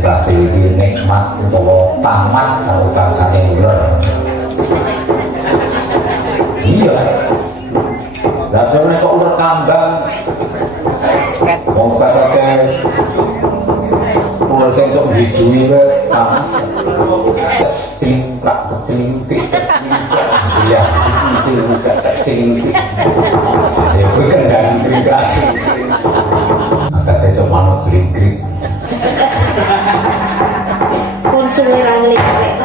dikasih nikmat utawa tamat karo bangsane ular. Iya. Lah jane kok ular kambang. Wong bakake ular sing sok dijui wae tamat. Tingkak cingkik. Iya, tingkak cingkik. Ya kuwi kendang tingkak. Agak cocok manuk jringkrik. Konsumeran listrik.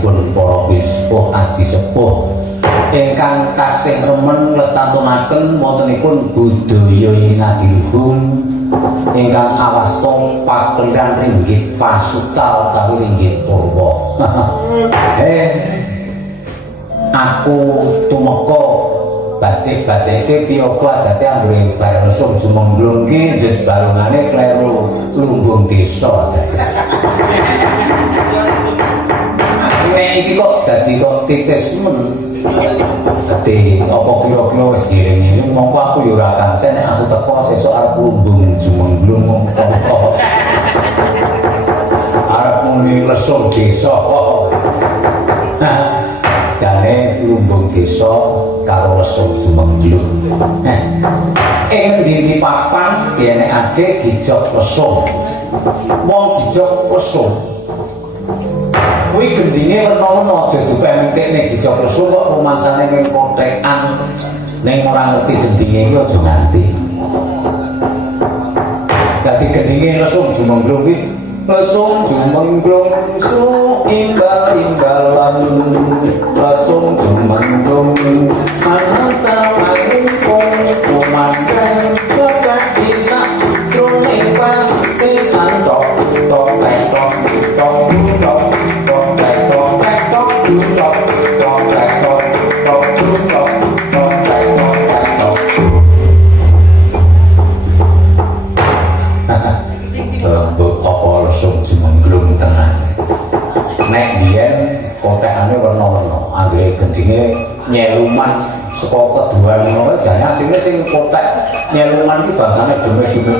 piyambakipun para sepuh aji sepuh ingkang taksih remen nglestantunaken wontenipun budaya ngadiluhung ingkang awasta pakliran ringgit pasucal utawi ringgit purwa. Aku tumeka bacik-bacike piyaba dadi anggere bareng jumenglung ki njut balungane kleru lumbung desa. Nek iki kok dadi kok titis men. Dadi apa kira-kira wis diring-iring mongko aku ya ora kansen nek aku teko sesuk arep lumbung jumenglung mongko. Arep muni lesung desa kok. Jane lumbung desa karo lesung jumenglung. Ing ndi papan dienekake gijok lesung. Wong gijok lesung kuwi gendine werna-werna aja dipemikne gijok lesung kok romansane ning kotekan ning ora ngerti gendine iki aja nganti. Dadi gendine lesung jumenglung iki lesung jumenglung su imbal-imbalan lesung jumenglung antawaning kumandang kekaki sak jroning pati santok tok tok tok tok nek biyen kotekane werna-werna anggere gendinge nyeluman saka keduan ngono jane sing kotek nyeluman iki bangsane deme-deme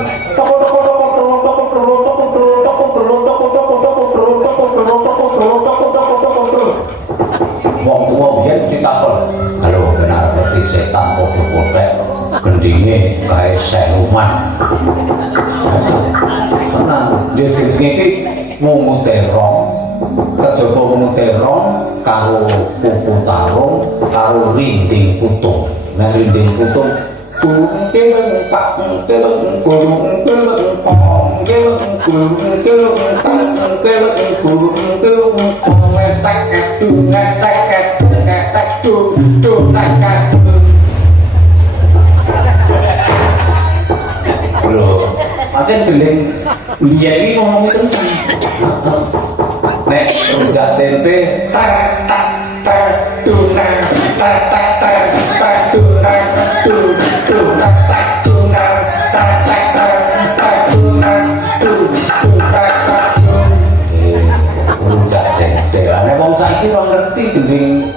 wong tuwa biyen ditakon halo benar ngerti setan padha kotek gendinge kae seluman tenang jadi iki mung terong kejaba mung terong karo pupu tarung karo rinding putung. Nah rinding putung kurung keleng pak keleng kurung keleng pong keleng kurung keleng pak keleng kurung keleng ngetek edu ngetek edu ngetek du du ngetek lho pancen beling biyen iki ngomong tenan. Nek rujak tempe tak tak tak tunang tak tak tak tak tunang tu tu tak tak tunang tak tak tak tak tunang tu tu tak tak rujak tempe nek wong saiki ora ngerti dening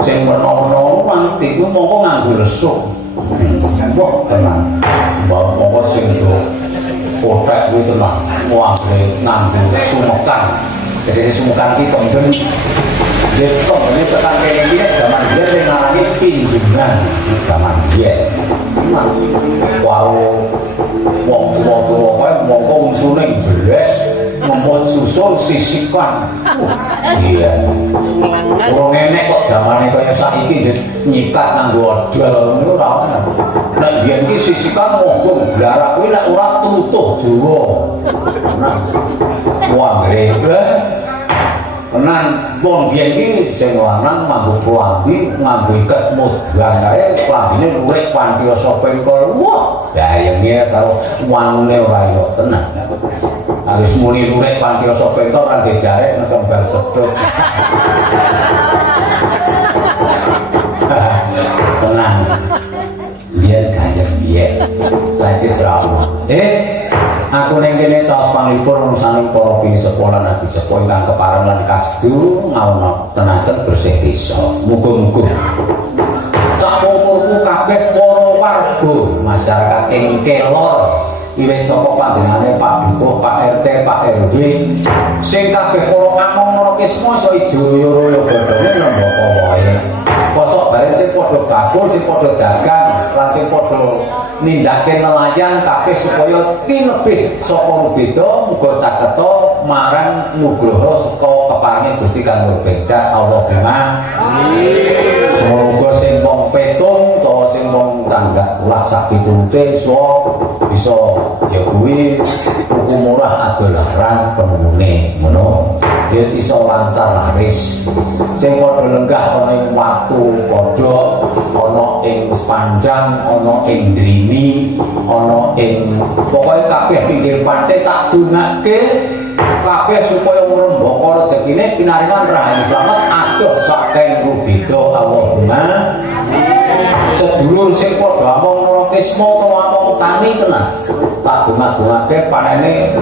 sing werna-werna manti ku mongko nganggo resuk kok tenang mbok mongko sing do kotak kuwi tenang nganggo sumekan. Jadi semukan kita mungkin dia kok ini tekan kayak gini zaman dia yang ngarani pinjaman zaman dia cuma walau wong tua mau unsuling beres membuat susul sisikan iya orang enek kok zaman ini kayak saiki nyikat nganggo odol itu rawan nah dia ini sisikan ngomong belara kuwi lek ora tutuh jiwa nah wah tenan wong biyen iki sing lanang nganggo klambi nganggo iket mudran kae klambine luwih pantioso pengkol wah dayenge karo wangune ora yo tenan wis muni luwih pantioso pengkol ra dijare nek kembang sedot tenang biyen kaya biyen saiki seramu aku ning kene saos panglipur rusane para pini sekolah nanti sekolah ingkang kepareng lan kasdu ngawontenaken bersih desa. Muga-muga sakupurku kabeh para warga masyarakat ing kelor wiwit saka panjenengane Pak Dukuh, Pak RT, Pak RW sing kabeh para among kesmo iso jaya-jaya godhonge nembaka wae. Kosok bareng sing padha bakul, sing padha dagang, lan sing padha nindakake nelayan kabeh supaya tinebih saka beda muga caketa marang nugraha saka keparinge Gusti kanggo bedak Allah bima. Amin. Semoga sing wong petung utawa sing wong tanggak ulah sak piturute bisa ya kuwi tuku murah adol larang penune ngono. ya iso lancar laris. Sing padha lenggah ana ing watu padha, ana ing Sepanjang, ana ing Drimi, ana ing pokoke kabeh pinggir pantai tak dungake kabeh supaya ngrembaka rezekine pinaringan rahayu slamet adoh saking rubida Allahumma. Sedulur sing padha among nrokisma utawa among tani tenan tak dongake panene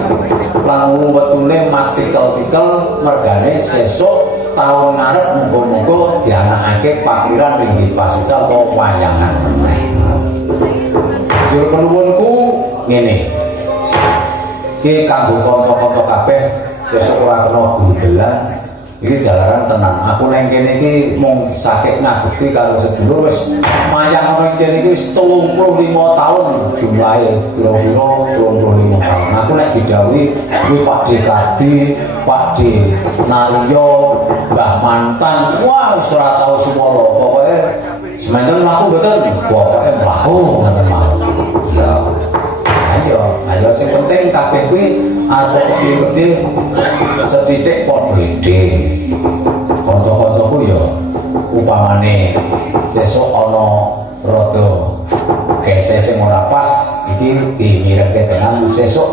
lan wetune matikel-tikel mergane sesuk taun ngarep muga-muga dianakake pakiran ring pasucal utawa wayangan meneh. Jur nuwunku ngene. Iki kanggo kanca-kanca kabeh sesuk ora kena gundelan. Iki jalaran tenan. Aku nang kene iki mung sakit ngabekti karo sedulur wis mayang ana ing kene iki wis 35 taun jumlahe kira-kira 35 taun. Aku nek didhawuhi kuwi Pak Dekadi, Pak D Nalyo, Mbah Mantan, wah wis ora tau suwala. Pokoke semanten aku mboten, pokoke mbahu ngoten mawon. Ya. Ayo sing penting kabeh kuwi arep iki setitik padha ide. Kanca-kancaku ya upamane besok ana rada gesek sing ora pas iki dimirengke tenan sesuk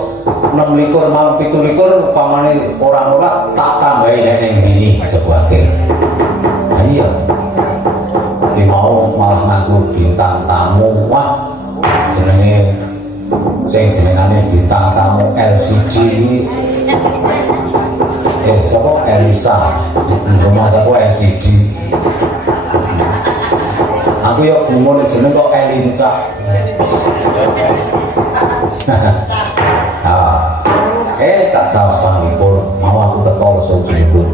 26 malam 17 upamane ora tak tambahi nek ning ngene sebuahke. Ayo. Ki mau malah nganggo bintang tamu wah jenenge sing jenengane bintang tamu LCG sapa Elisa rumah sapa LCG aku ya gumun jeneng kok Elinca tak caos pangipun mau aku teko sujudipun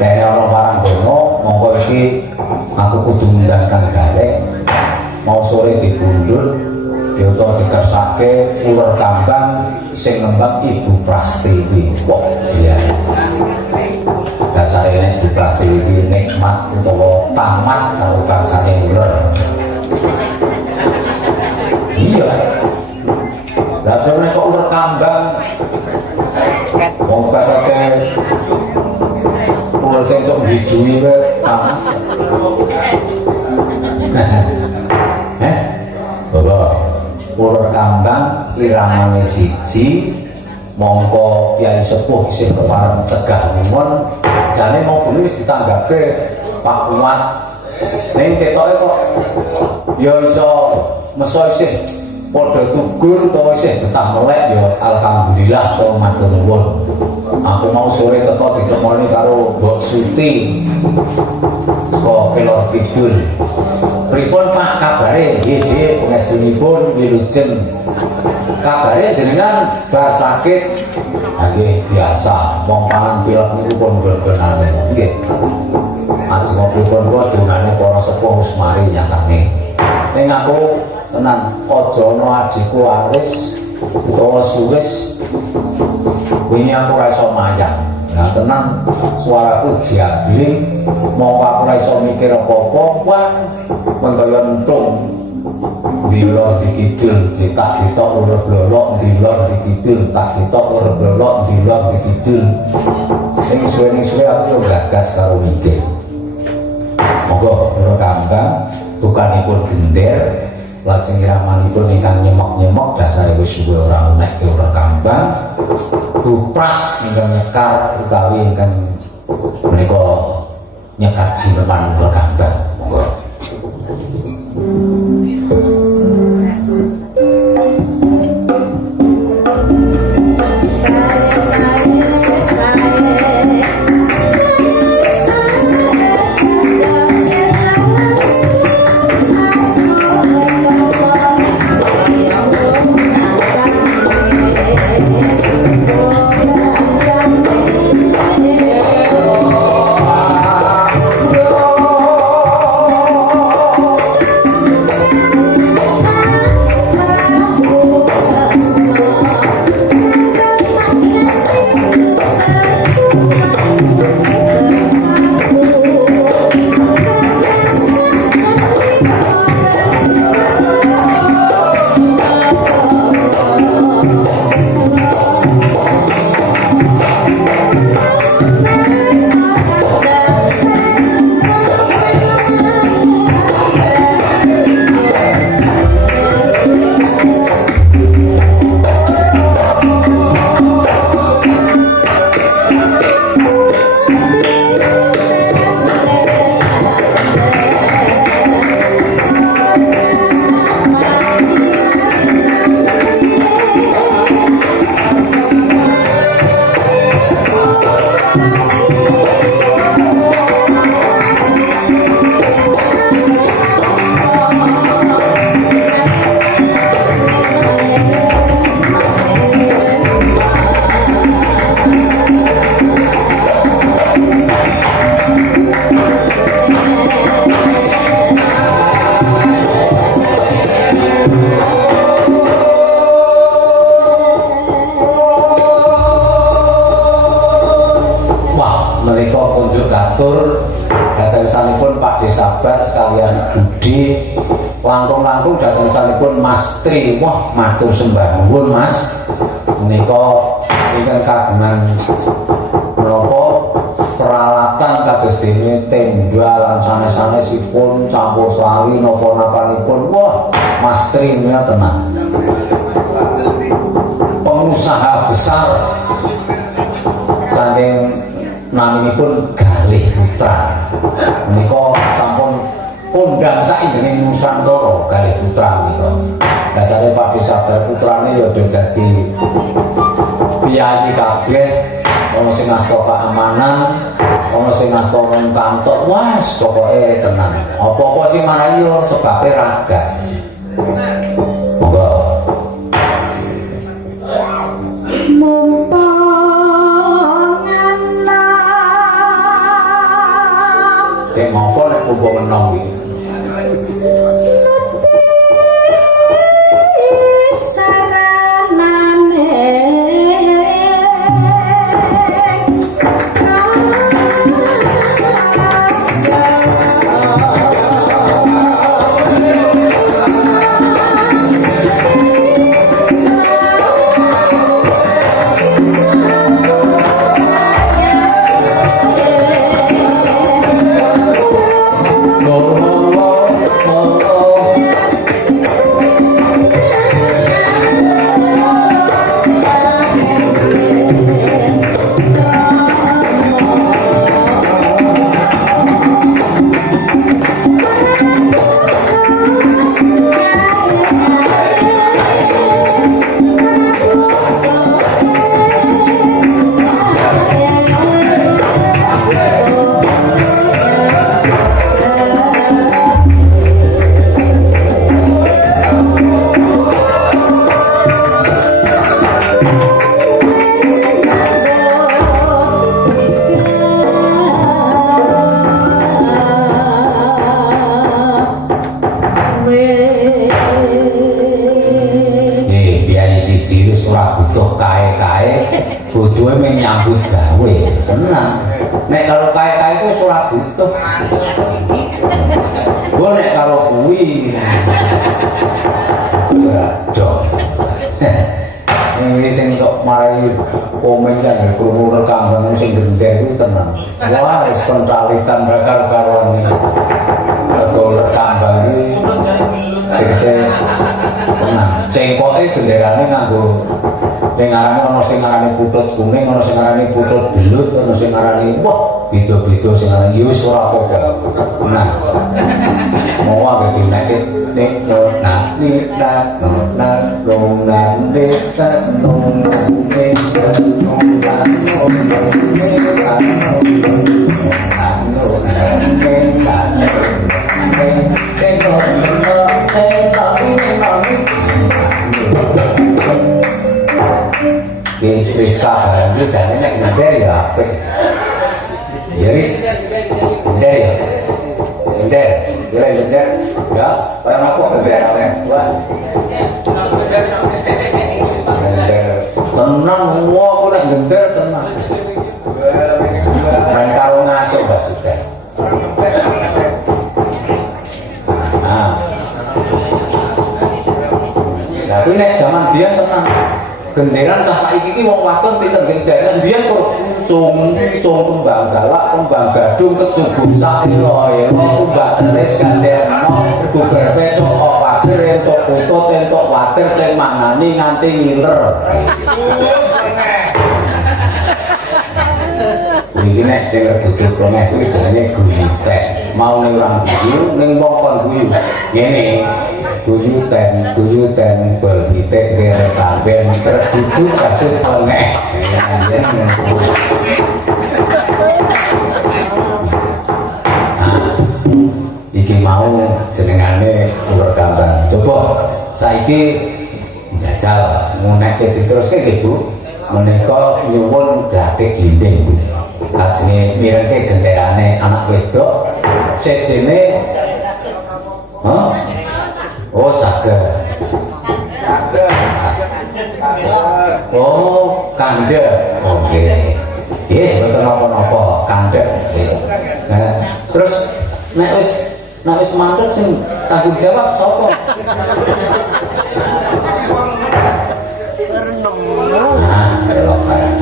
dene ana barang dono monggo iki aku kudu ngundang Kang Gareng mau sore dibundur yoto dikersake ular kambang sing ngembang Ibu Prastiwi. Wah, iya. Dasare nek Ibu Prastiwi nikmat utawa tamat karo bangsane ular. Iya. Lah jane kok ular kambang wong pepeke ular sing sok hijui wae tamat. Bapak ular kambang iramane siji mongko Kyai Sepuh isih kepareng tegah nuwun jane mau beli wis ditanggape Pak Kuat ning ketoke kok ya iso meso isih padha tugur utawa isih betah melek ya alhamdulillah to matur nuwun. Aku mau sore teko ditemoni karo Mbok Suti kok kelor kidul. Pripun Pak kabare? Nggih, pangestunipun wilujeng. Kabare jenengan bar sakit. Nggih, biasa. Wong pangan pilek niku pun berkenan. Nggih. Ajengipun kula dongane para sepuh wis mari nyatane. Ning aku tenan aja ana adikku aris utawa suwis. Wingi aku ora iso mayang. Nah tenan suaraku jambling mau aku ora iso mikir apa-apa wah mengkaya entung dilor dikidul ditak ditok urip blolok dilor dikidul tak ditok urip blolok dilor dikidul ning suwe aku yo gagas karo mikir monggo ora kambang bukanipun gender lajeng iramanipun ingkang nyemok-nyemok dasare wis suwe ora unek ora kambang bupras ingkang nyekar utawi ingkang menika nyekat jineman ora kambang monggo langkung-langkung datang sanipun Mas Tri. Wah, matur sembah nuwun Mas. Menika ingkang kagungan menapa peralatan kados dene tenda lan sanes-sanesipun campur sari napa-napanipun. Wah, Mas Tri menika tenang. Pengusaha besar saking naminipun Galih Putra. Menika sampun kondang saindenging Nusantara Galih Putra menika. Dasare Pak Sabar putrane ya dadi piyayi kabeh, ana sing asta keamanan, ana sing asta kantor. Wah, pokoke tenang. Apa-apa sing marahi yo sebabe raga. Monggo. Kayak ngopo nek kumpul menong iki. Bojoe menyambut gawe tenang. Nek kalau kae-kae itu ora butuh. Gua nek kalau kuwi jo. Ini sing sok marai komen kan krungu rekaman sing gendeng itu tenang. Wah, wis pentalitan bakal karuan iki. Kalau rekam iki tenang. Cengkoke genderane nganggo sing ngarani ana sing ngarani putut kuning, ana sing ngarani putut belut, ana sing ngarani wah beda-beda sing ngarani ya wis ora apa-apa. Nah. Mau wae nek nek nah nita nah nona nita nona nita di Rizka itu caranya ngeder ya apa ya Riz ngeder ya ngeder ya ngeder ya kayak apa ngeder apa wah ngeder tenang wah aku nak ngeder tenang dan kalau ngasuh sudah tapi nek zaman dia tenang genderan cah saiki iki wong wadon pinter genderan biyen kok kuncung kembang galak kembang gadung kecubung satira ya kumbang tenis ganderno guber besok opakir entuk putut entuk watir sing mangani nganti ngiler iki nek sing redutuk meneh kuwi jenenge guyutek mau ning urang guyu ning wong kon guyu ngene guyuten berhitek derek taben terdudu kasus meneh badhe diteruske nggih Bu. Menika nyuwun gratik glinding Bu. Kajenge mirengke genderane anak wedok sejene oh saged. Oh, kandhek. Oke. Nggih, mboten napa-napa, kandhek. Terus nek wis mandheg sing tanggung jawab sapa? Nah, elok barang.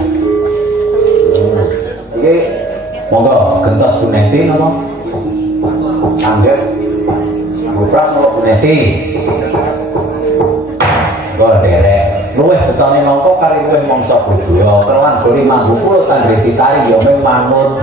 Iki monggo gentos Bu Neti napa? Kandhek. Bupras napa Bu Neti? Kok derek. Luwih betone nangka kari luwih mangsa budaya keruan gori mangguku tanggre ditari ya mung manut.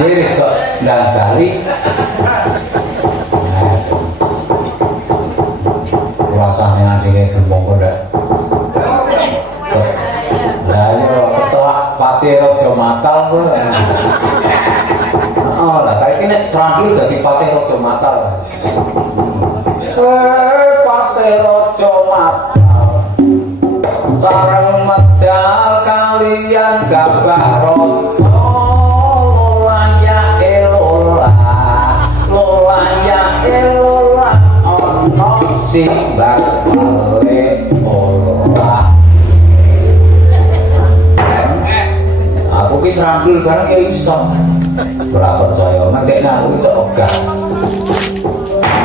Tiris kok nggak balik. Rasanya ngadine gembong kok. Lah yo ketelak pati raja matal kok. Oh, lah saiki nek Trandul dadi pati raja matal. Pati raja matal. Sareng medal kalian gabah rata. simbang balik ora. Aku ki serandul bareng ya iso. Ora percaya, mangkene aku iso ogah.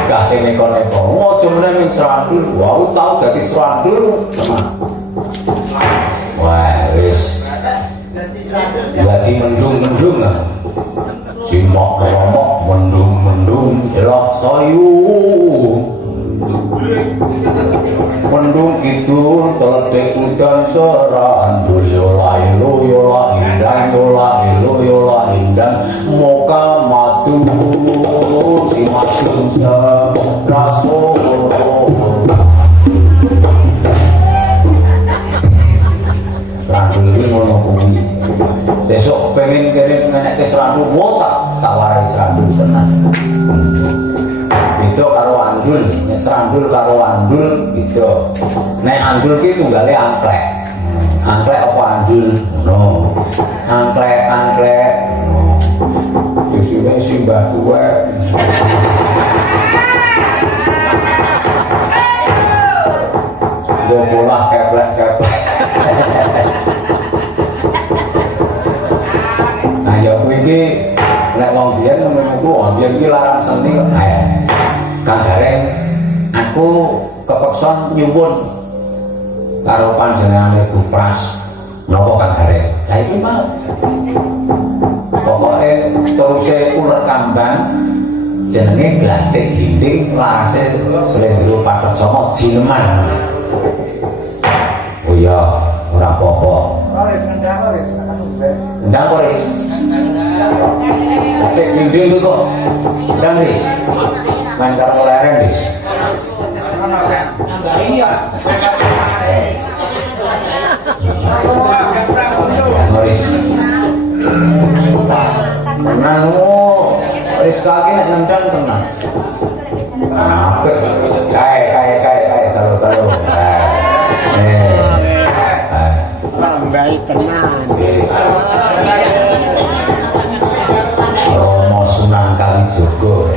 Kasih neko-neko, ojo meneh serandul. Wah, aku tau dadi serandul. Wah, wis. Jadi mendung-mendung lah. Simbok romok mendung-mendung elok sayu. Mendung itu teledek udan serandul yola ilo yola indang yola ilo yola indang moka matu si matu raso. Serandul ini ngono kuwi. Besok pengen kirim nenek ke serandul, tak tawarai serandul tenan. Itu karo andul, nek serandul karo andul gitu. Nek andul ki tunggale angklek. Angklek apa andul? No. Angklek. Isine simbah tuwek. Bobolah keplek-keplek. Nah ya kuwi iki nek wong biyen ngono biyen iki larang seni kok Kang Gareng aku kepeksa nyuwun karo panjenengane Bu Pras napa Kang Gareng lha iki mau pokoke teruse uler kambang jenenge glatik dinding larase Slendro Paket Songo Jineman. Oh iya ora apa-apa ndang koris glatik dinding kok ndang wis main karo leren wis koris nangmu koris kaki nek nendang tenang apik kae taruh lambai tenan Romo Sunan Kalijogo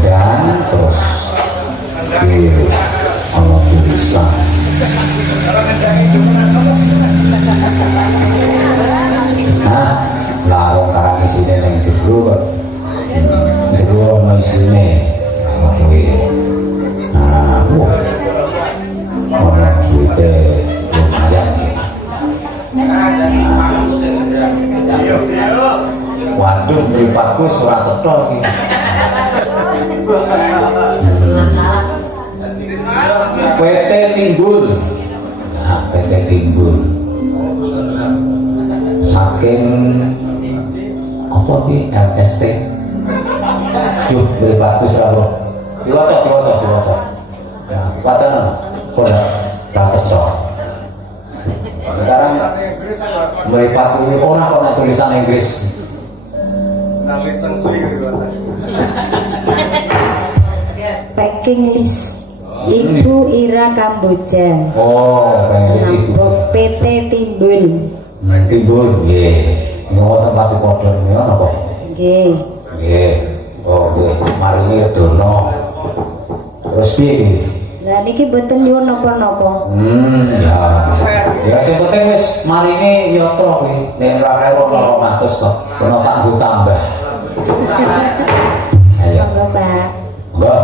dan terus di Allah bisa nah larung karang isine yang jero ono isine kuwi nah ono duite lumayan waduh mripatku ora setho iki PT Timbul nah PT Timbul saking apa ki LST yuk mripatku ora diwaca nah wacana ora cocok sekarang mripatku ini ora kok tulisan Inggris Packing list Ibu Ira Kamboja. Oh, Nampok PT Timbul. Timbul, nggih. Nyawa tempat padha niku napa? Nggih. Nggih. Oh, nggih. Maringi dono. Terus piye? Lah niki mboten nyuwun napa-napa. Ya. Ya sing penting wis maringi yatra kuwi. Nek ora kaya 200 kok. Kono tak tambah. Ayo. Monggo, Pak. Mbak.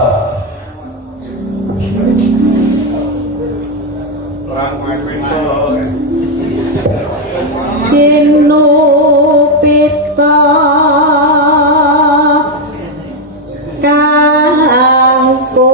Dino pita kanggo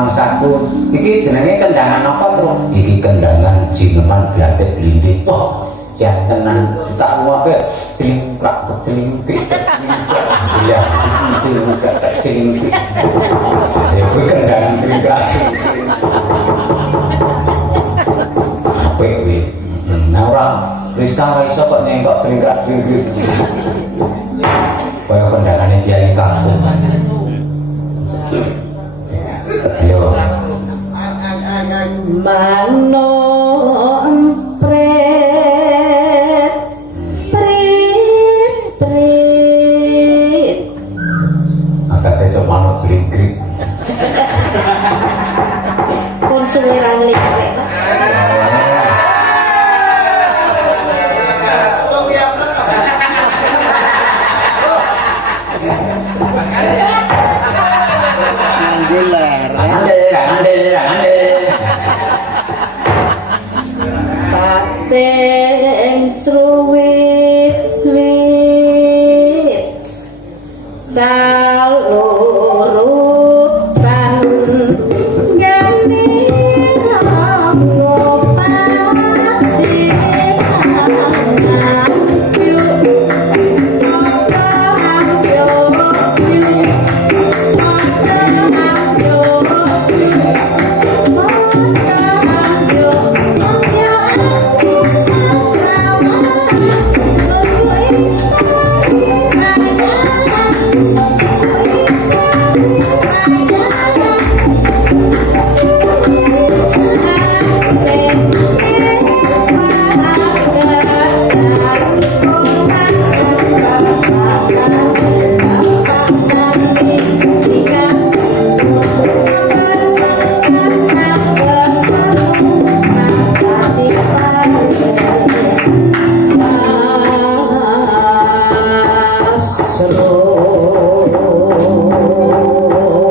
mangsaku iki jenenge kendangan apa tuh? Iki kendangan jineman blatek blindit. Wah, jantenan tak wae tingkrak kecilingkik. Iya, tingkrak kecilingkik. Ya kuwi kendangan tingkrak. Apik kuwi. Nah ora Rizka ora iso kok nyengkok tingkrak-tingkrik. Kaya kendangane Kyai kampung. Ayo. Mano empret prit Akate cok manut jringkrik. pun suwiran likrek Angguler. pateng cruwit-wit salurutan gani ngopati yuk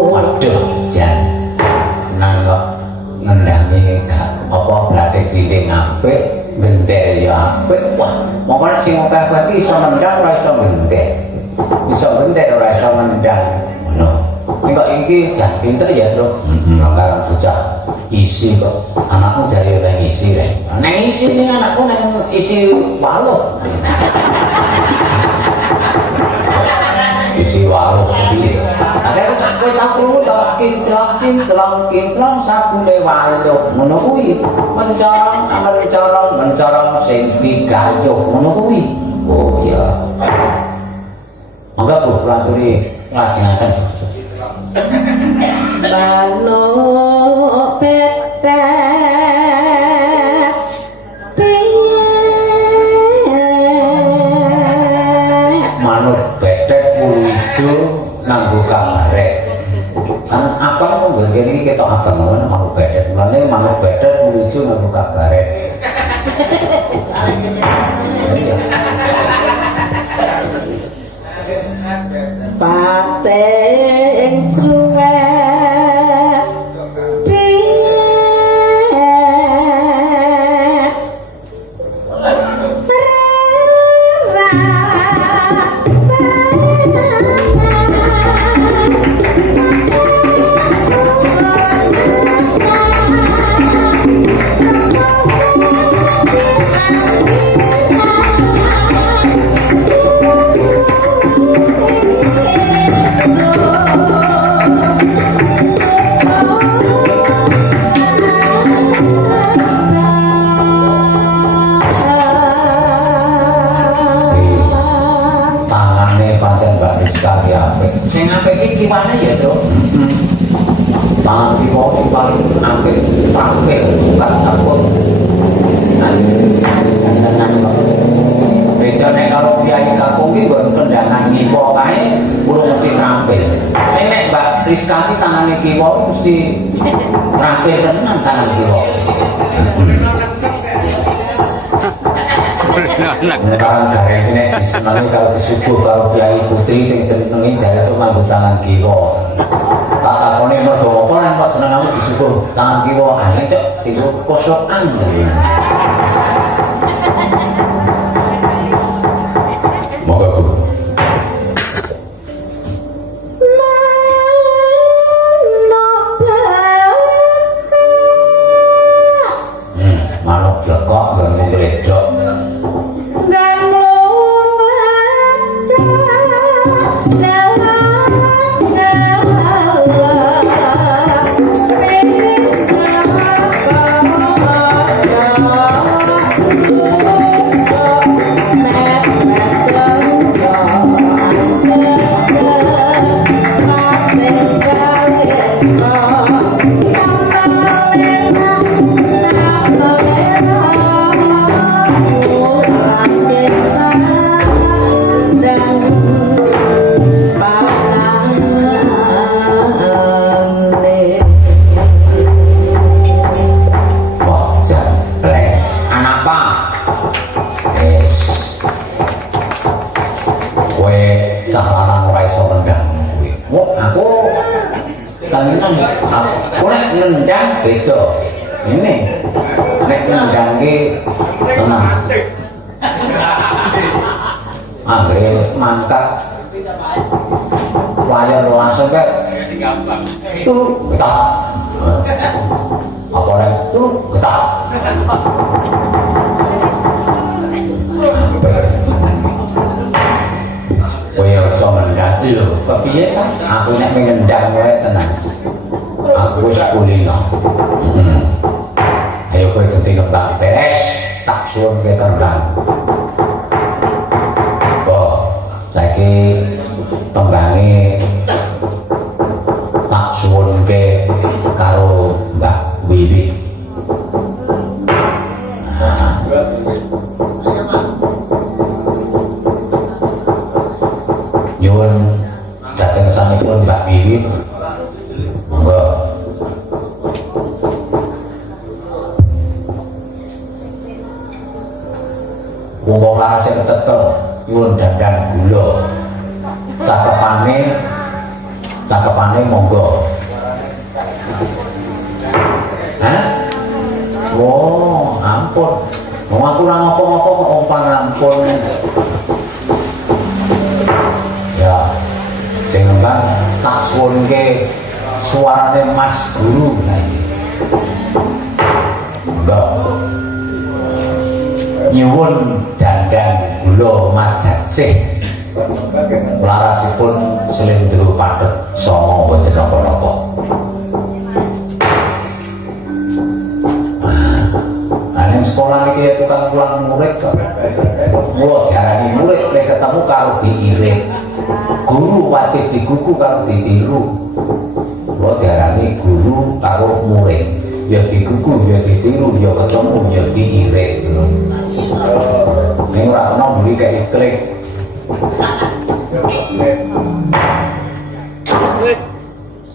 Waduh, jan nang kok ngendangi apa blatek dinding apik, gender ya apik. Wah, mongko nek sing akeh iki iso nendang ora iso gender. Iso gender ora iso nendang. Ngono. Nek kok iki jan pinter ya, Tru. Anggaran bocah isi kok. Anakmu jare ora ngisi rek. Neng isi ning anakku neng isi waluh. Isi waluh piye? Akhirnya kowe tak perlu tak kinclong sabune waluh. Ngono kuwi. Mencorong sing digayuh. Ngono kuwi. Oh iya. Mangga Bu aturi lajengaken. Mano petek Manut betet bulu ijo nganggo kamarek. Kan abang kok nggon kene iki ketok abang ngono manut betet. Mulane manut betet bulu ijo nganggo kabarek. pateng cruwet Sing apik iki kiwane ya, Tru. Tangan kiwa iki paling apik, apik bukan sampun. Tenang kok. Beda nek karo Kyai Kakung iki nggon kendangan kiwa kae urung mesti trampil. Nek Mbak Rizka iki tangane kiwa mesti trampil tenan tangan kiwa. Kan gareng ini disenangi kalau disuguh kalau Kyai Putri sing senengi jare sok nganggo tangan kiwa. Tak takone mergo apa nek kok seneng kamu disuguh tangan kiwa aneh cok itu kosokan. Moga Bu. Mano Wah, jambrek. Anak apa? Wis. Kowe cah lanang ora iso nendang kuwi. Wah, aku kangenan. Aku nek nendang beda. Ini nek nendang ki tenang. Anggere mangkat layar langsung kayak tuh getak apa rek tuh getak kowe iso nendang lho kok piye ta aku nek ngendang wae tenang aku wis kulino ayo kowe ganti kembang beres tak suwun ke tendang kok saiki tembange tak suwun ke karo Mbak Wiwi. Nyuwun dateng sanipun Mbak Wiwi. Monggo. Wong larase kecekel nyuwun dandang gula. Cakepane monggo. Hah? Oh, ampun. Wong aku ora ngopo-ngopo kok umpan ampun. Ya, sing ngembang tak suwunke suarane Mas Guru nah iki. Monggo. Nyuwun dandang gula majajih. Larasipun slendro padhet sama boten napa-napa. Ning sekolah iki tukang pulang murid kok. Mula diarani murid nek ketemu karo diirit. Guru wajib digugu karo ditiru. Mula diarani guru karo murid. Ya digugu, ya ditiru, ya ketemu, ya diirit. Ning ora kena mburi kaya klik.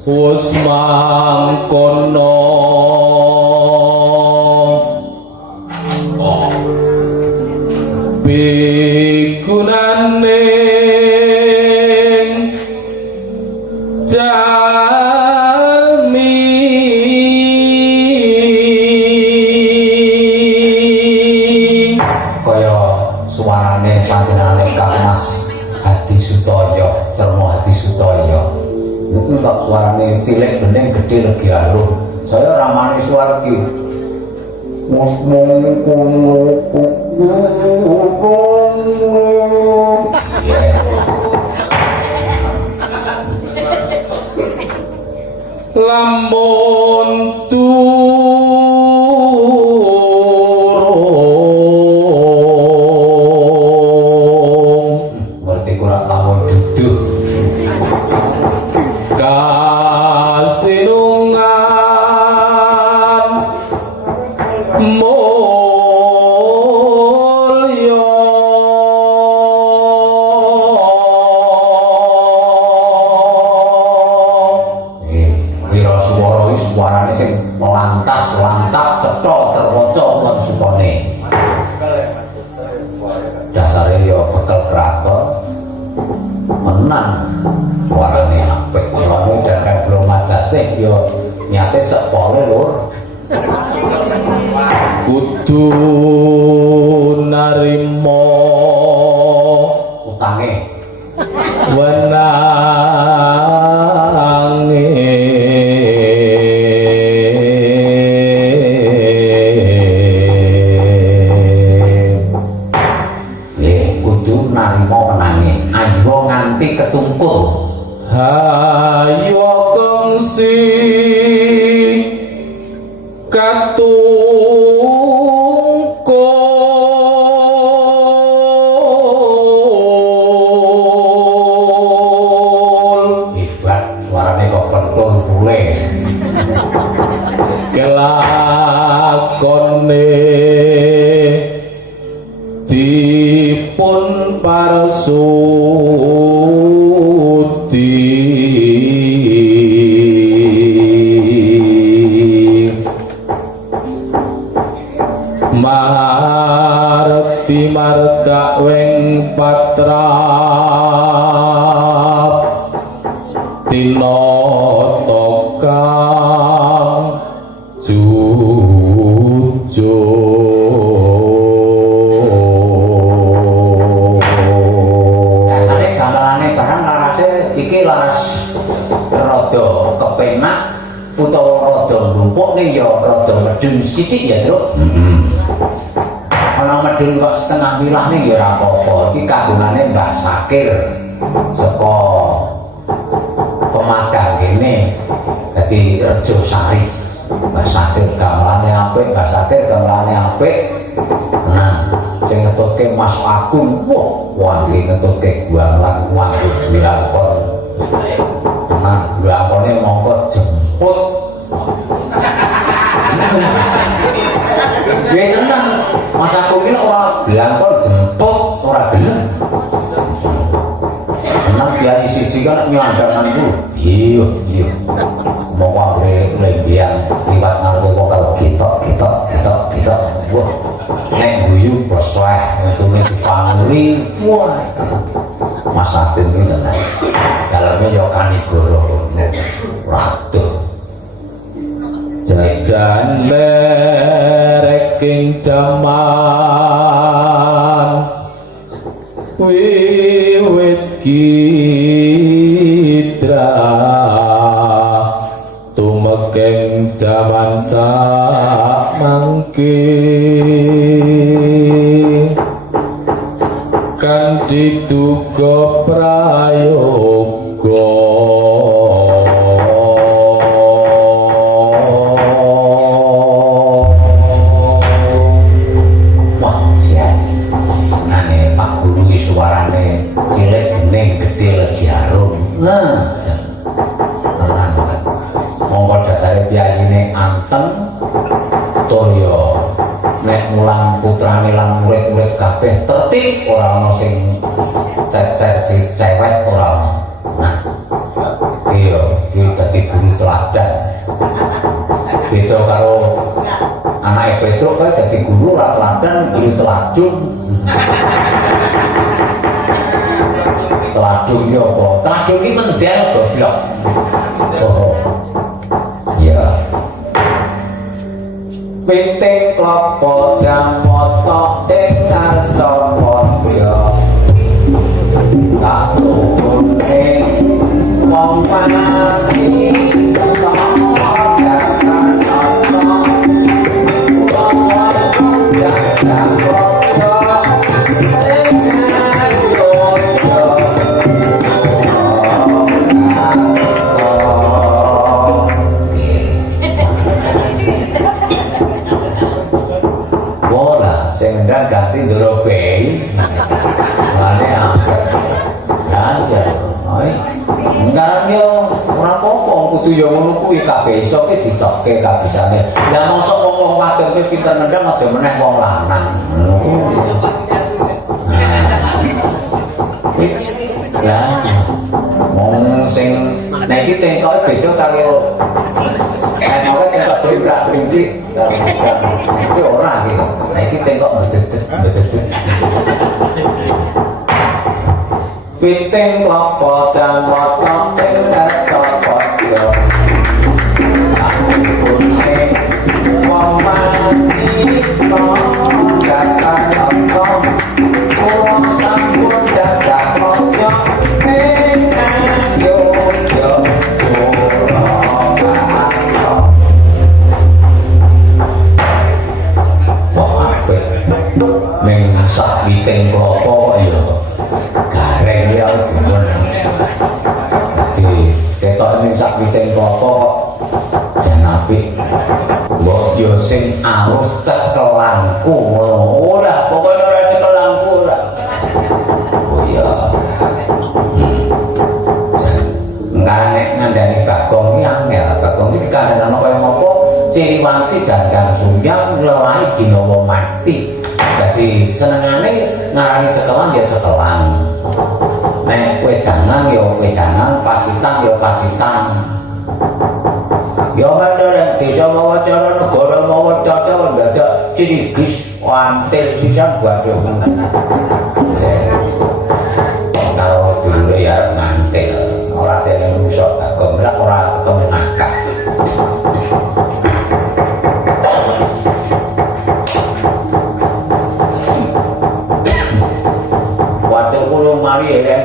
Wes mangkono bigunane jalmi kaya suarane panjenengane Kang Mas Hadi Sutoyo, Cermo Hadi Sutoyo. Itu tak suarane cilik bening gede legi arum. Saya ramane suara ki. Lamun turung ngerti kurang lamun duduk kasinungan mulya wira swara iki suarane sing lantas lantap cetha terwaca lan supane dasare ya bekel kraton menang suarane apik suarane dan belum majajih ya nyate sepole lur kudu narimo utange wenange kudu narimo wenange ayo nganti ketungkul hayo kongsi ketungkul hebat suarane kok pentul bule kelakone dipun parsudi marti marga weng patrap tinoto kang Kasane gamelane barang larase iki laras rada kepenak utawa rada numpuk ning ya rada medun sithik ya, Truk. Ana medun kok setengah wilah ning ya ora apa-apa. Iki kagungane Mbah Sakir saka Pemadang kene dadi Rejo Sari. Mbah Sakir gamelane apik, Mbah Sakir gamelane apik. Nah, sing ngetutke Mas Agung, wah iki ngetutke gamelan wangku bilangkon. Nah, bilangkone mongko jemput. Ya tenang, Mas Agung ini ora bilangkon jemput, ora gelem. Tenang dia isi kan nyandangan itu. Iya, iya. Mau wae lembian liwat ngarep vokal gitok. Wah, nek guyu bos wae ngene dipanguri. Wah. Mas Agung iki tenan. Daleme yo kanigoro. Ratu. jajan lereking jaman wiwit kidra tumekeng jaman samangke kan diduga prayoga suarane cilik ning gedhe jarum. Nah, tenan. Monggo dasare piyayine anteng toya nek mulang putrane lan murid-murid kabeh tertib, ora ana sing cewek ora ana. Nah, iya, iki dadi guru teladan. Beda karo anake Petruk kae dadi guru ora teladan, guru telajung. Telajung iki apa? Telajung iki mendel goblok. Oh. Ya. Piting klapa jamata ing ngarsa padya. Katune wong mati ganti ndoro bei lane angkat aja oi ngarep yo ora apa-apa kudu yo ngono kuwi kabeh iso ki ditokke kabisane lah mosok wong wadon ki pinter nendang aja meneh wong lanang lah wong sing nek iki cengkoke beda karo nek ora cengkok cembrak-cembrik iki ora iki nek iki cengkok bedet piting klapa jamata ing ngarsa padya akune wong mati kok datang apa wong sampun jaga kaya ning ayo yo meng sak piting klapa ya gareng ya bukan jadi ketok ning sak piting klapa kok jan apik mbok yo sing alus cekelangku ora pokoke ora cekelangku ora oh iya ngane ngandani Bagong iki angel Bagong iki iki kandhane kaya ngopo Siliwangi gandang suyang lelai ginawa mati. Dadi senengane ngarani cekelang ya cekelang. Nek wedangan ya wedangan, pacitan ya pacitan. Ya mandor desa mawacara negara mawacara dadak cirigis wantil sisan badhe. Karo dulure ya ngantil. Ora dene rusak gomrak ora ketemu nakak. Waktu kulo mari ya,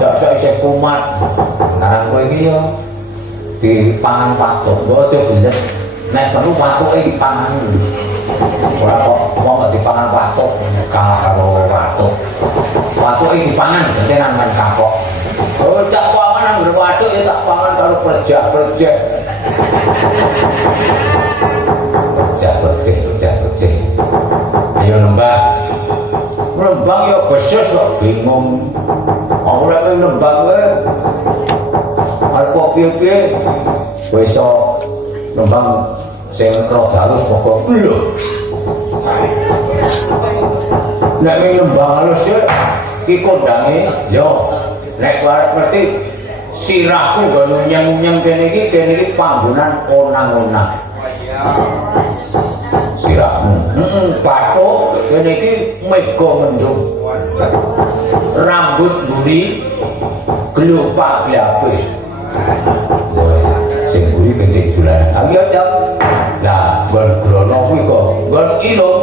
sok isih kumat. Ngarang kowe iki yo dipangan patok, aja gelem. Nek perlu patoke dipangan. Ora kok wong dipangan patok kalah karo patok. Patoke dipangan gentenan men kapok. Oh, tak pangan nang berwaduk ya tak pangan karo perjak-perjak. Perjak-perjak. Ayo lembah. Lembang ya beses kok bingung. Ora lembang wae. Arep piye-piye wis lembang sing roh halus pokok lho. Nek lembang halus ya iki kondange yo nek arep ngerti sirahku nggo nyang-nyang kene iki panggonan onang-onang. Sirahmu batuk kene iki mega mendung. Rambut buri gelupak glape. Sing buri penting dolan. Ayo cak. Lah nggon grono kuwi kok nggon ilung.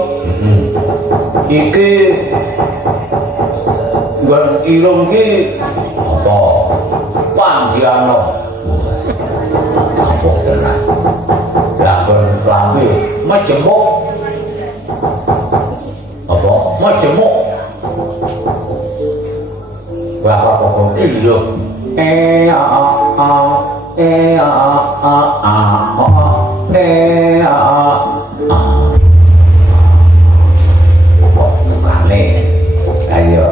Iki nggon ilung iki apa? Panggiano. Apa tenan. Lah nggon lambe majemuk. Apa? Majemuk. Bapak pokok ilung. Tukane ayo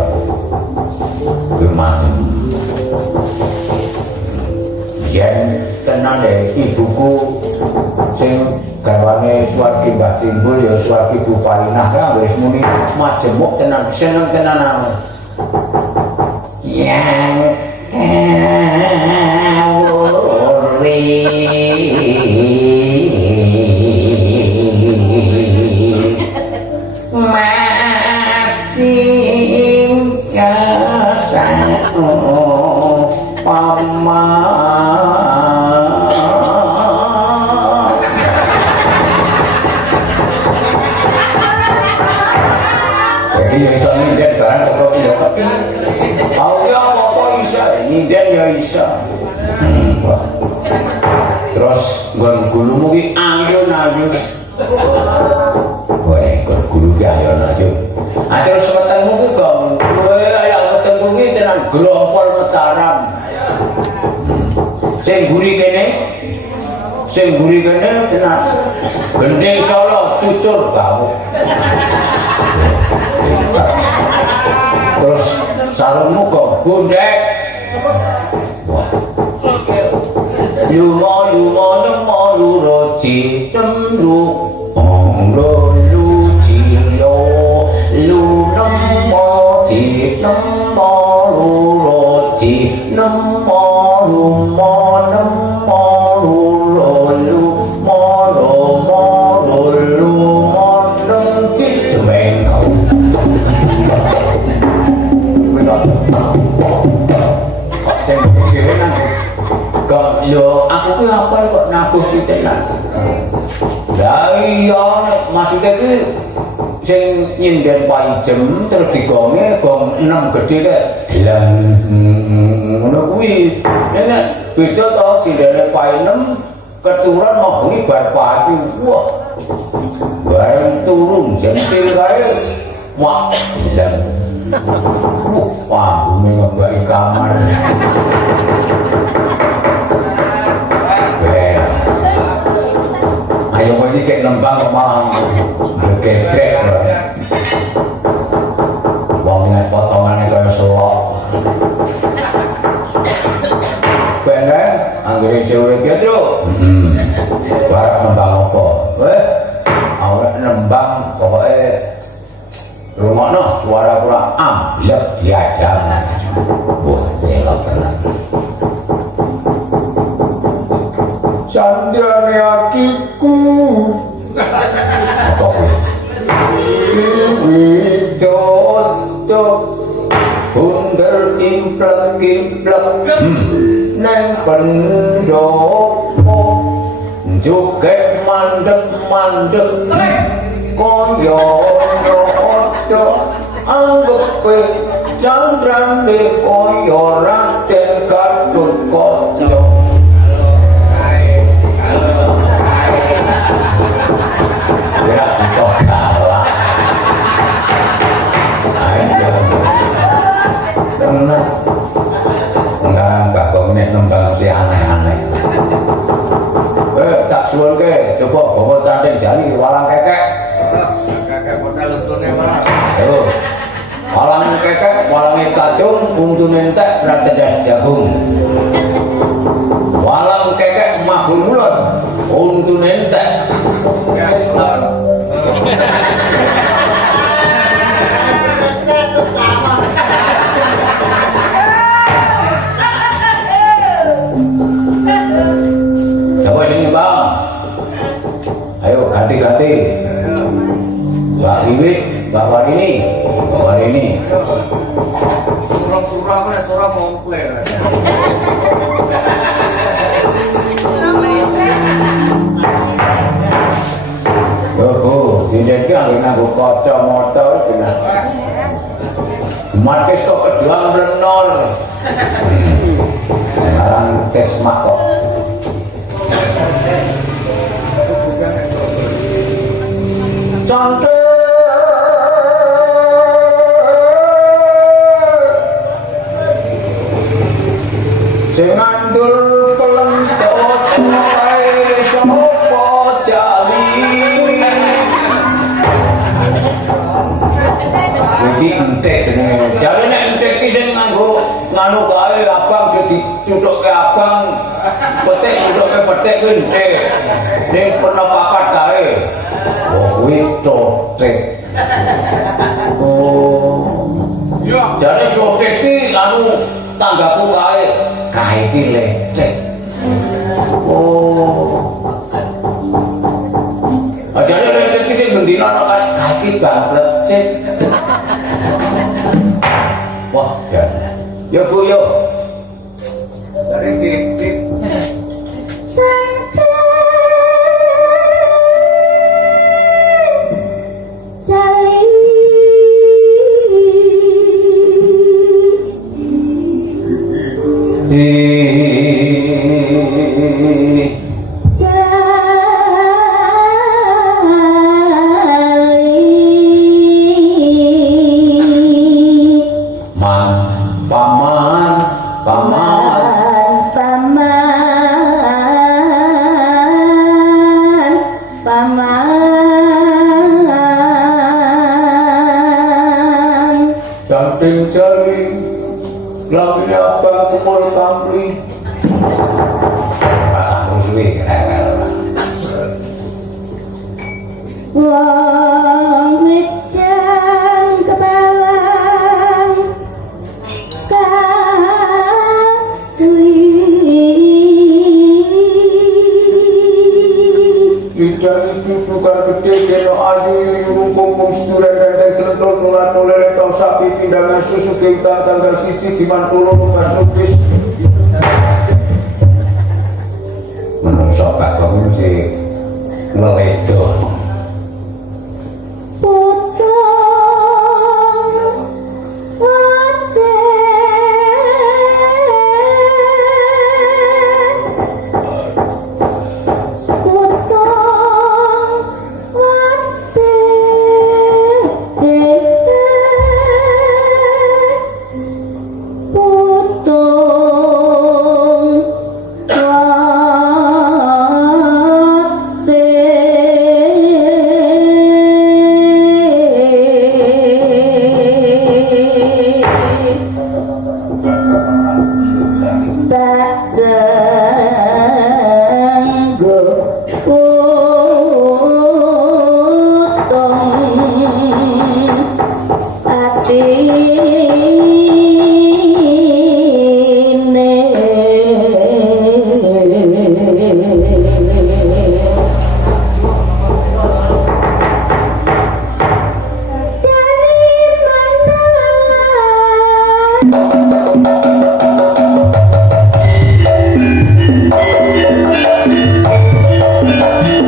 kuwi macem yen tenan deh ibuku sing garwane Suwargi Mbah Timbul ya Suwargi Bu Parinah kan wis muni majemuk tenan seneng tenan yang terus nggon gulumu ki ayun-ayun. Kowe nggon gulu ki ayun-ayun. Terus wetengmu ki kok kowe ayak wetengmu ki tenan grompol metaran. Sing guri kene tenan gendeng Solo tutur kamu. Terus sarungmu kok bundek. Lumo nemo luroci temlu onglo luci lo lu nemo ci nemo luroci nemo lumo nemo lulo lu molo molo lu mondong ci cemeng kau. Sing dhewe nang kok lho aku ki apa kok nabuh ki tenan. Lah iya nek maksude ki sing nyinden paijem terus digonge gong 6 gedhe ke delang ngono kuwi. Nek beda to sindene painem keturunan mau iki bar pati wah. Bareng turun jentil kae wah delang. Wah, bumi ngembaki kamar. Ayo kowe iki kek lembang kok malah gegrek. Wong nek potongane kaya selok. Bener, anggere sing urip ya, Tru. Barang nembang apa? Awak nembang pokoknya rumahno suara kurang amblek diajang. Wah, delok tenan. Sandiane atiku. Apa kuwi? Widodok bunder implek-implek neng pendopo joget mandek-mandek koyo rodo anggepe candrane koyo Raden Gatotkaca. Ya kok kalah. Ayo. Tenang. Enggak kok nek nembang si aneh-aneh. Tak suwunke coba bawa candeng jali walang kekek. Kakek modal lutune malah. Ayo. Walang kekek, walange kacung, untune entek ratedas jagung. Walang kekek mabur mulon, untune entek. Coba sini bang. Ayo ganti-ganti. Mbak Wiwit, Mbak Warini, Mbak Warini. Surang-surang mana surang mau kue. Yo, jinjek ki nganggo kacamata iki nah. Markes kok kejuang blenor. Sekarang tes mak kok. Cantik sing ngandul pelentot wae sapa jali iki entek jenenge jare nek entek ki sing nganggo nganu kae abang dadi cutukke abang petik cutukke petik kuwi entek ning pernah papat kae oh kuwi cotek oh jare cotek ki anu tanggaku kae iki lecek. Oh. Ajane lecek iki sing bendina ana kae iki banglet sik. Wah, ya. Yo Bu yo. Dari titik. Cantik jali lami apa kumul kamli rasa musuhi rewel wong wedang kebalang lidah itu bukan gede kena ayu rumpung stulen dan sentul tulan tulen tong sapi pindangan susu kita tanggal siji jiman tulo bukan nukis menungso kakak mesti ngeledor Potong Hãy subscribe cho kênh Ghiền Mì Gõ để không bỏ lỡ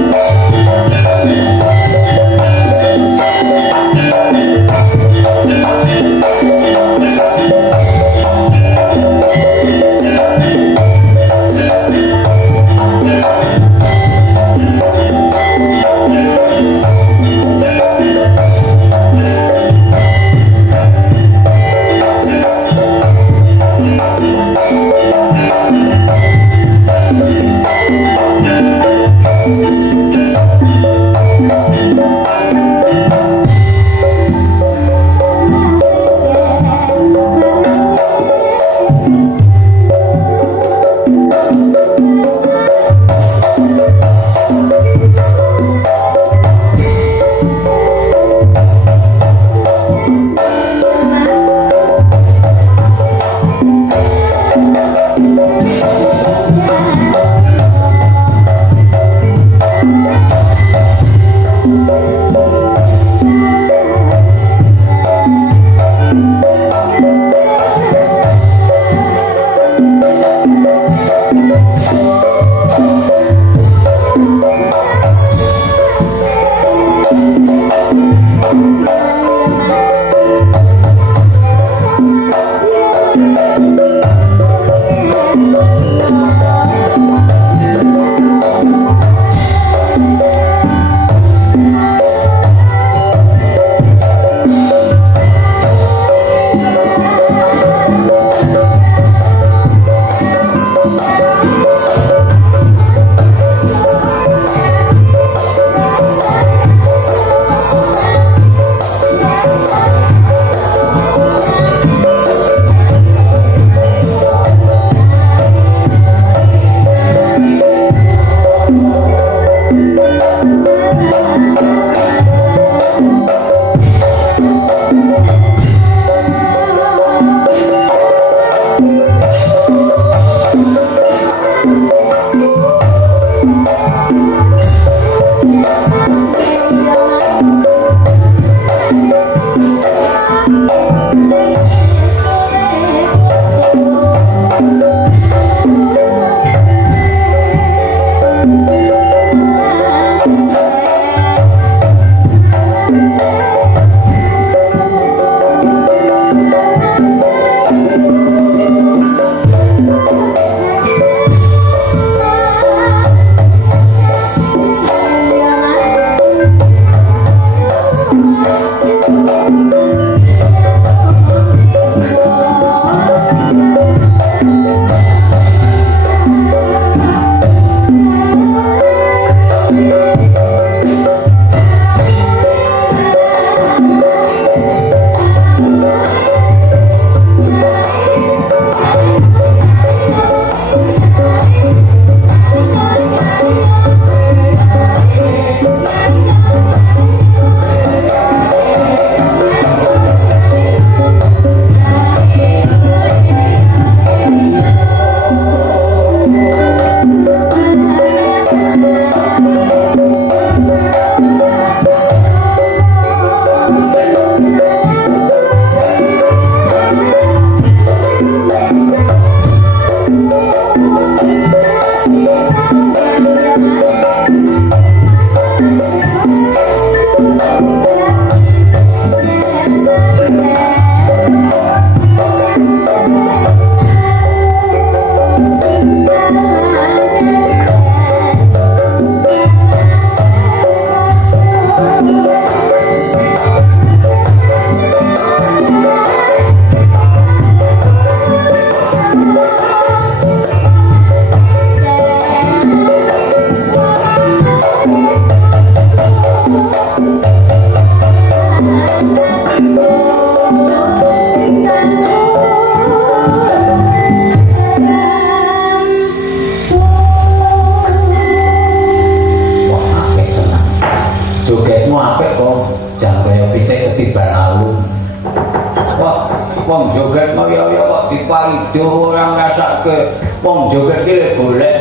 wong joget ngoyo-yo kok diparido ora ngrasake wong joget iki lek golek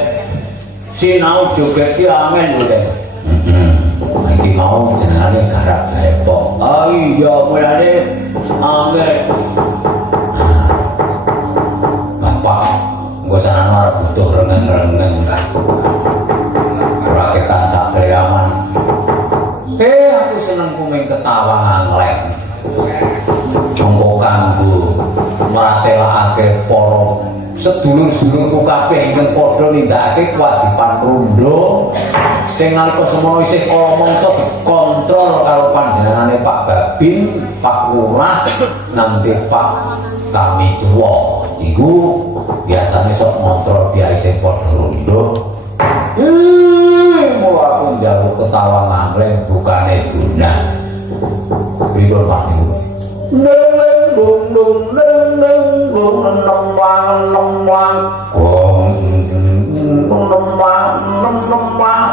sinau joget iki amen lho Dek. Iki mau jenengane garap gaepok. Ah iya mulane amen. Bapak engko sanane arep butuh rengeng-rengeng ra. Ora ketan sakreaman. Aku seneng kuming ketawa nganglek. Monggo kanggo mratelakake para sedulur-sedulurku kabeh ingkang padha nindakake kewajiban rondo sing nalika semono isih kala mangsa dikontrol karo panjenengane Pak Babin, Pak Lurah, nganti Pak Kami Tuwa. Iku biasane sok ngontrol biaya sing padha rondo. Mau aku njaluk ketawa ngangleng bukane guna. Pripun Pak niku? Neng dung neng dung nembang nembang gong nembang nembang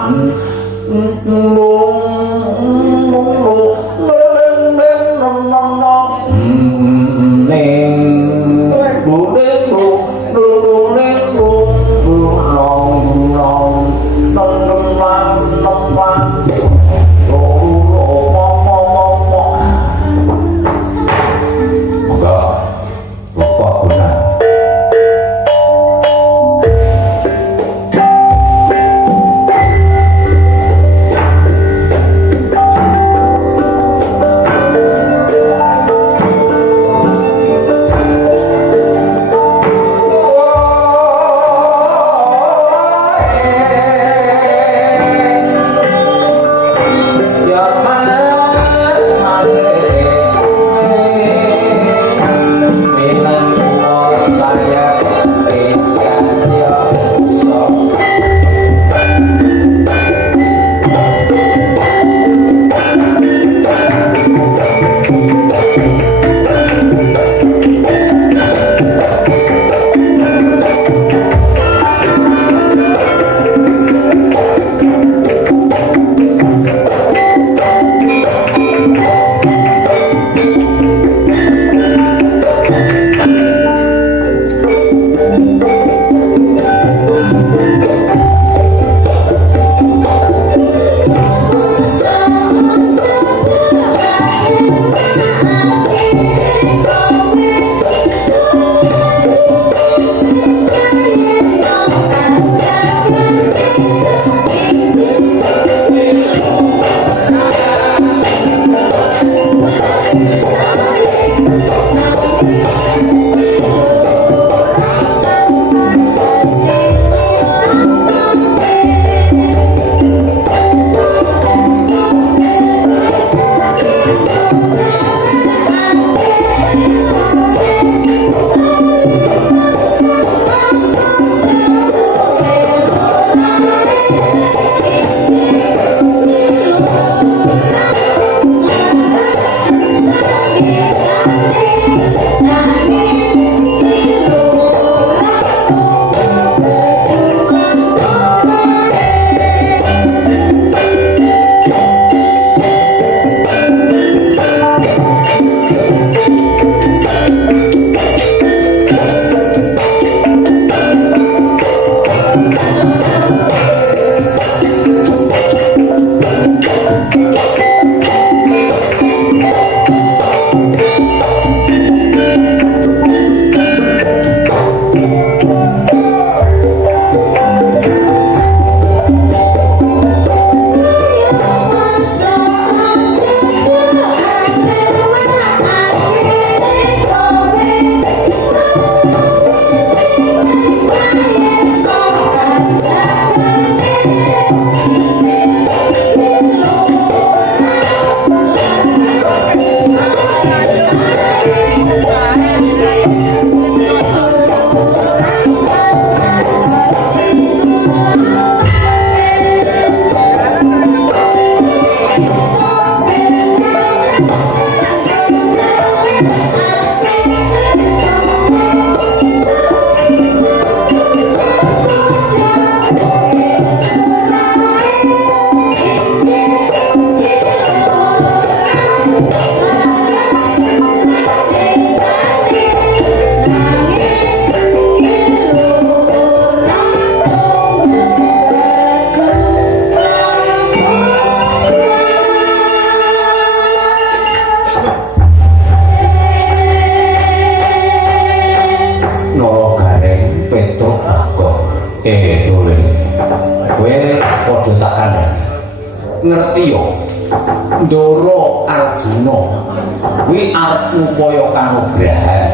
padha tak kandhani. Ngerti yo. Ndoro Arjuna kuwi arep ngupaya kanugrahan.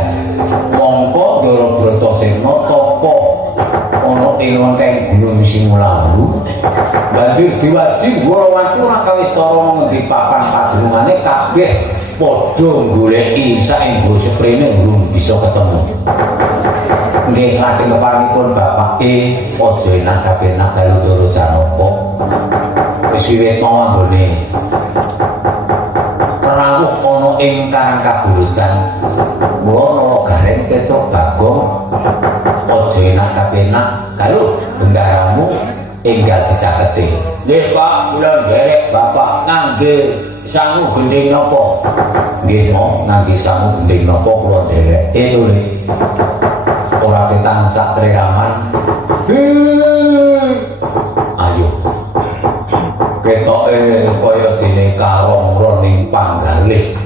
Mongko Ndoro Bratasena tapa ana ing wonten Gunung Singulawu. Banjur diwaji Gorawati ora kawistara ngendi papan padunungane kabeh padha goleki saenggo seprene urung bisa ketemu. Nggih lajeng keparipun bapake aja enak-enak Galundara Janaka. Wis wiwit mau anggone rawuh ana ing karang kabulutan. Mula gareng ketok Bagong aja enak-enak karo bendaramu enggal dicaketi. Nggih Pak, kula nderek Bapak ngangge sangu gending napa? Nggih mau ngangge sangu gending napa kula nderek. Itu le. Ora petang sak triraman. Ayo. Ketoke kaya dene karong roning panggalih.